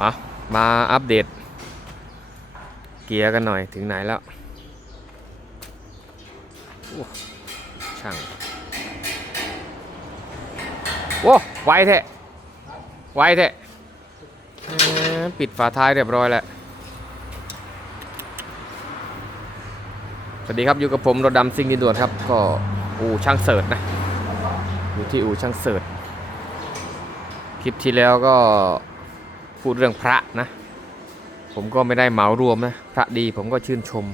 มามาอัปเดต เกียร์กันหน่อยถึงไหนแล้ว ช่างโอ้ไวแท้ไวแท้ปิดฝาท้ายเรียบร้อยแล้ว สวัสดีครับอยู่กับผมรถดำซิ่งดินด่วนครับ ก็อู่ช่างเสิร์ชนะ อยู่ที่อู่ช่างเสิร์ชคลิปที่แล้วก็ พูดเรื่องพระนะ ผมก็ไม่ได้เหมารวมนะ พระดีผมก็ชื่นชม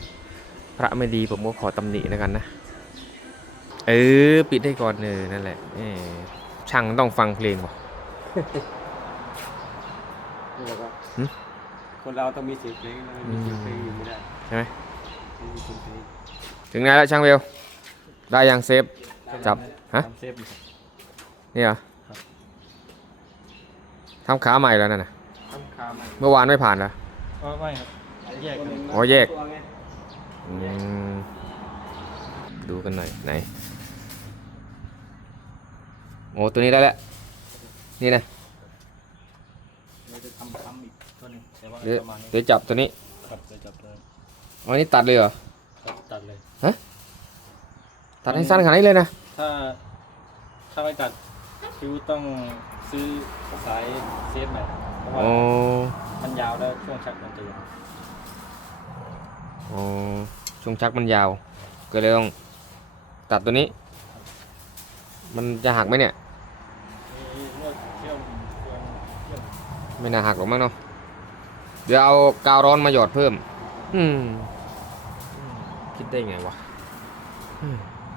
พระไม่ดีผมก็ขอตำหนิแล้วกันนะ เออ ปิดให้ก่อนเออนั่นแหละเออช่างต้องฟังเพลงว่ะนี่แหละครับหึคนเราต้องมีเสียงเพลงนะไม่มีเสียงเพลงอยู่ไม่ได้ใช่ไหมไม่มีเสียงเพลงถึงไหนแล้วช่างเบลได้ยังเซฟจับฮะทำเซฟอยู่ครับนี่เหรอครับทำขาใหม่แล้วนั่นนะ ทำคาใหม่เมื่อวานไม่ผ่านเหรออ๋อไม่ครับแยกกันอ๋อแยกตัวไงอืมดูกันหน่อยไหนโอ้ตัวนี้ได้แล้วนี่นะเราจะทำซ้ำอีกตัวหนึงแต่ว่าเดี๋ยวประมาณนี้เดี๋ยวจับตัวนี้ครับเดี๋ยวจับตัวนี้อ๋อนี่ตัดเลยเหรอครับตัดเลย ตัดให้สั้นขนาดนี้เลยนะถ้าถ้าไม่ตัดคิวต้องซื้อสายเซฟใหม่ เพราะว่าอ๋อมันยาวแล้วช่วงชักมันจะยาวอ๋อช่วงชักมันยาว ก็เลยต้องตัดตัวนี้ มันจะหักไหมเนี่ย มีเลือกเชื่อมเชื่อมเชื่อมไม่น่าหักหรอกมั้งเนาะ เดี๋ยวเอากาวร้อนมาหยอดเพิ่ม อืมอืมคิดได้ไงวะอืม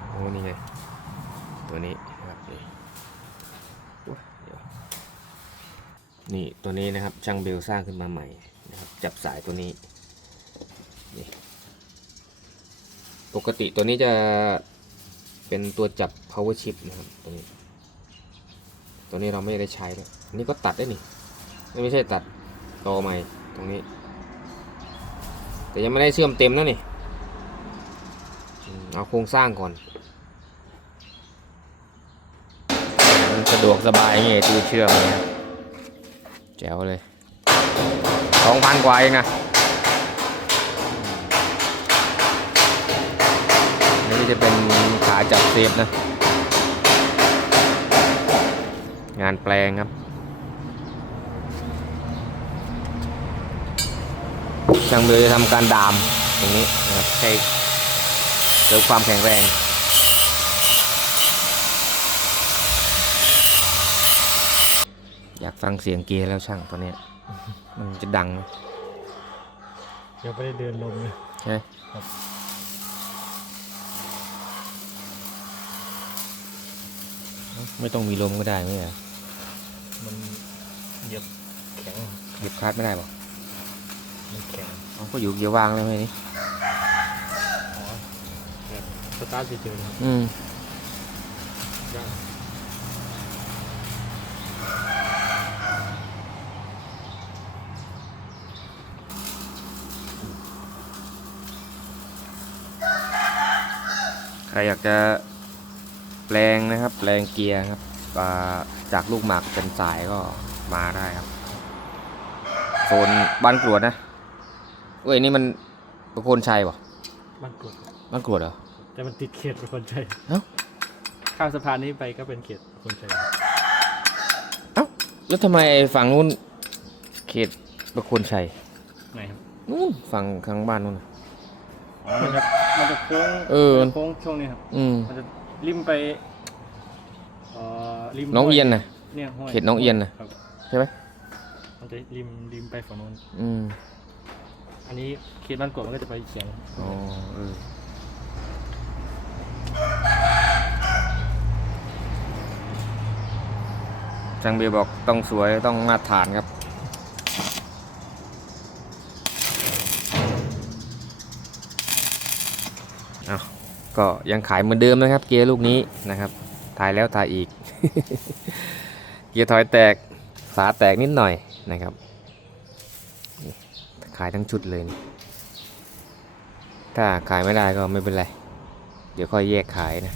โอ้นี่ไง ตัวนี้นะครับนี่โอ้ยเดี๋ยว นี่ตัวนี้นะครับช่างเบลสร้างขึ้นมาใหม่นะครับจับสายตัวนี้นี่ปกติตัวนี้จะเป็นตัวจับ power chip นะครับตัวนี้ ตัวนี้เราไม่ได้ใช้ด้วยอันนี้ก็ตัดได้นี่ไม่ใช่ตัดต่อใหม่ตรงนี้ แต่ยังไม่ได้เชื่อมเต็มนะนี่เอาโครงสร้างก่อนมันสะดวกสบายไงตู้เชื่อมเนี่ย แจ๋วเลยสองพันกว่าเองนะนี่จะเป็นขาจับเซฟนะ งานแปลงครับช่างเบลจะทำการดามตรงนี้นะครับให้เสริมความแข็งแรง อยากฟังเสียงเกียร์แล้วช่างตัวเนี้ย มันจะดังไหมยังไม่ได้เดินลมเลยใช่ไหมครับไม่ต้องมีลมก็ได้ไม่ใช่เหรอมันเหยียบแข็งหยิบคลัดไม่ได้หรอมันแข็งเขาก็อยู่เกียร์ว่างเลยไหมนี่อ๋อแบบสตาร์ทเฉยๆครับอืมได้ ใครอยากจะแปลงนะครับแปลงเกียร์ครับอ่าจากลูกหมากเป็นสายก็มาได้ครับโซนบ้านกรวดนะเว้ยนี่มันประโคนชัยป่ะมันกดบ้านกรวดเหรอแต่มันติดเขตเป็นคนชัยเอ้าข้ามสะพานนี้ไปก็เป็นเขตคนชัยแล้วทำไมไอ้ฝั่งนู้นเขตประโคนชัยไหนครับนู้นฝั่งข้างบ้านนู้นน่ะอ๋อมันจะมันจะโค้งเออมันจะโค้งช่วงนี้ครับอืมมันจะริมไปเอ่อริมน้องห้วเอียนนะ เนี่ยห้วยเขตน้องเอียนน่ะ ครับใช่ไหมมันจะริมริมไปฝั่งนู้นอืมอันนี้เขตบ้านกวดมันก็จะไปเฉียงอ๋อเออจังเบียบอกต้องสวยต้องมาตรฐานครับ ก็ยังขายเหมือนเดิมนะครับ เกียร์ลูกนี้นะครับ ถ่ายแล้วถ่ายอีก เกียร์ถอยแตกฝาแตกนิดหน่อยนะครับขายทั้งชุดเลยถ้าขายไม่ได้ก็ไม่เป็นไร เดี๋ยวค่อยแยกขายนะ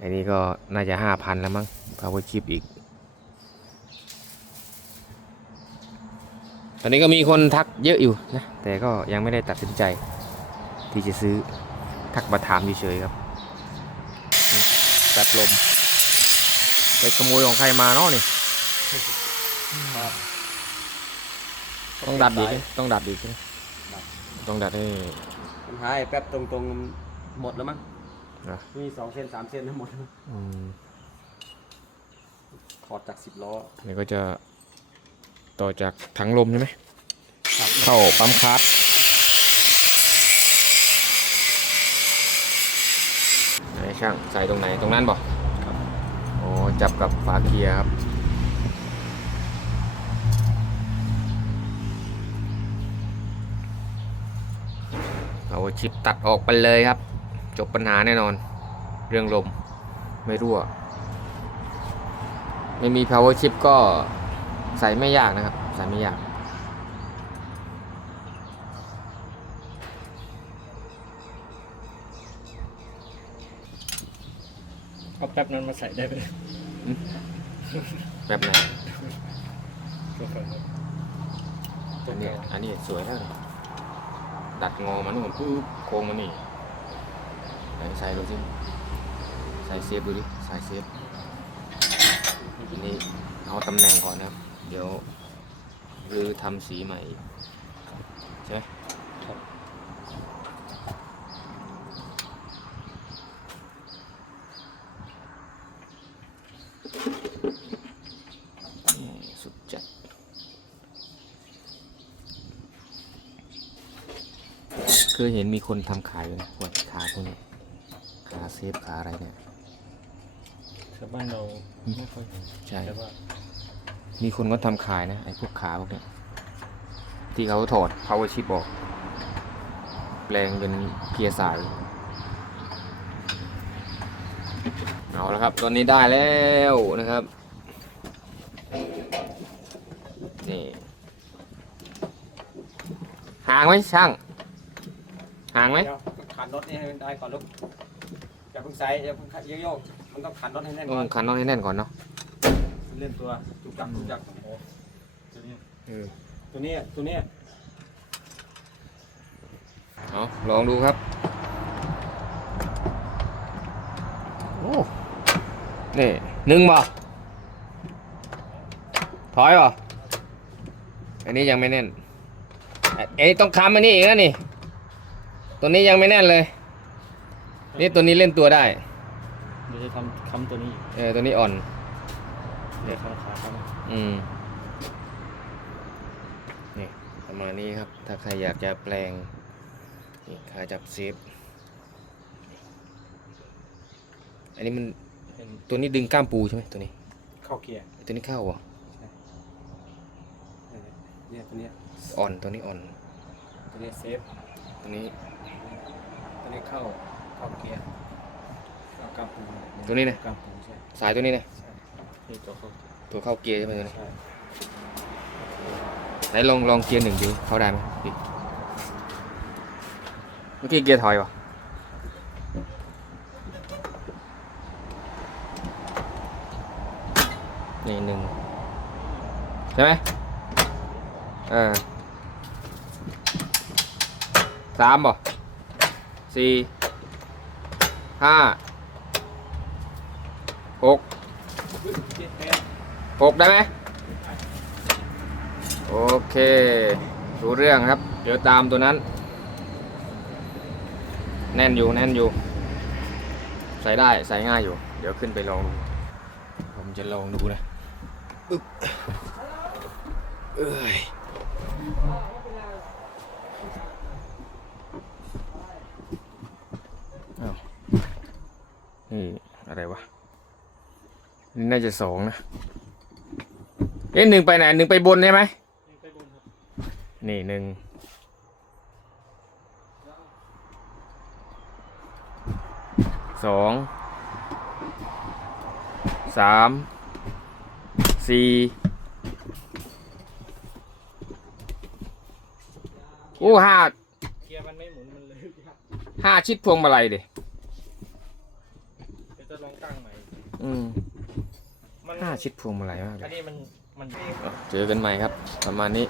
อันนี้ก็น่าจะห้าพันแล้วมั้ง power chip อีก ตอนนี้ก็มีคนทักเยอะอยู่นะ แต่ก็ยังไม่ได้ตัดสินใจที่จะซื้อ ทักมาถามเฉยๆครับนี่แบบลม ไปขโมยของใครมาเนาะนี่ครับต้องดัดอีกไหมต้องดัดอีกใช่ไหมดัดต้องดัดให้มันหายแป๊บตรงๆหมดแล้วมั้งนะมีสองเส้นสามเส้นทั้งหมดอืมถอดจากสิบล้อนี่ก็จะต่อจากถังลมใช่ไหมครับเข้าปั๊มคาร์ดไหน ช่างใส่ตรงไหนตรงนั้นบ่ครับโอ้จับกับฝาเกียร์ครับเอาชิปตัดออกไปเลยครับ จบปัญหาแน่นอน เรื่องลมไม่รั่ว ไม่มี power chip ก็ใส่ไม่ยากนะครับ ใส่ไม่ยาก เอาแป๊บนั้นมาใส่ได้ไหมแบบไหนก็เคยครับอันนี้อันนี้สวยแล้วนี่ดัดงอมันนู่นปุ๊บโค้งมันนี่ไหนใส่ดูสิใส่เซฟดูดิใส่เซฟทีนี้เอาตำแหน่งก่อนนะครับ เดี๋ยวรือทำสีใหม่อีกใช่ไหม ครับ อืมสุดจัด เคยเห็นมีคนทำขายอยู่นะหัวขาพวกนี้ขาเซฟขาอะไรเนี่ยชาวบ้านเราไม่ค่อยเห็นใช่แต่ว่ามีคนก็ทำขายนะไอ้พวกขาพวกเนี้ยที่เขาถอด power chip ออก แปลงเป็นเกียร์สายเอาแล้วครับ ตอนนี้ได้แล้วนะครับ นี่ห่างไหมช่าง ห่างไหมเดี๋ยวขันรถนี่ให้มันได้ก่อนลูกอย่าเพิ่งใส่อย่าเพิ่งโยกๆมันต้องขันรถให้แน่นต้ก่ออนงคันน็อตให้แน่นก่อนเนาะเล่นตัวจุกจักจุกจักโอ้ตัวนี้ตัวเนี้ยตัวเนี้ยเอาลองดูครับโอ้นี่หนึ่งบ่ถอยบ่อันนี้ยังไม่แน่นเอ้ยเอ้ยต้องค้ำอันนี้อีกนะนี่ ตัวนี้ยังไม่แน่นเลย นี่ตัวนี้เล่นตัวได้เดี๋ยวจะทำคำตัวนี้อีกเออตัวนี้อ่อน เดี๋ยวขาขาเขาอืมนี่ประมาณนี้ครับ ถ้าใครอยากจะแปลงนี่ขาจับเซฟอันนี้มันเป็นตัวนี้ดึงกล้ามปูใช่ไหมตัวนี้เข้าเกียร์ตัวนี้เข้าเหรอะเนี่ยตัวเนี้ยอ่อนตัวนี้อ่อนตัวเนี้ยเซฟตัวนี้ ตัวนี้เข้าเข้าเกียร์เข้ากำปูตัวนี้นะ กำปูใช่สายตัวนี้นะ ใช่นี่ตัวเขาตัวเข้าเกียร์ใช่ไหมตัวนี้ใช่ไหนลองลองเกียร์หนึ่งดูเข้าได้ไหมพี่เมื่อกี้เกียร์ถอยวะนี่หนึ่งใช่ไหมเออสามบ่ สี่ห้าหกหกได้ไหมโอเครู้เรื่องครับ เดี๋ยวตามตัวนั้น แน่นอยู่แน่นอยู่ ใส่ได้ใส่ง่ายอยู่ เดี๋ยวขึ้นไปลองดู ผมจะลองดูนะอึ๊บเอ้ยอ้าว นี่อะไรวะ นี่น่าจะสองนะ เอ๊ะหนึ่งไปไหนหนึ่งไปบนใช่ไหมนี่ไปบนครับนี่หนึ่งสองสามสี่โอ้ห้าเกียร์มันไม่หมุนมันเลยห้าชิดพวงมาลัยดิ เดี๋ยวจะลองตั้งใหม่ อืมมันห้าชิดพวงมาลัยมากเลอันยนี้มันมันเจอกันใหม่ครับ ประมาณนี้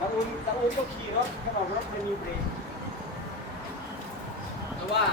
ตาอุ่นตาอุ่นก็ขี่รถเขาบอกรถไม่มีเบรกแต่ว่า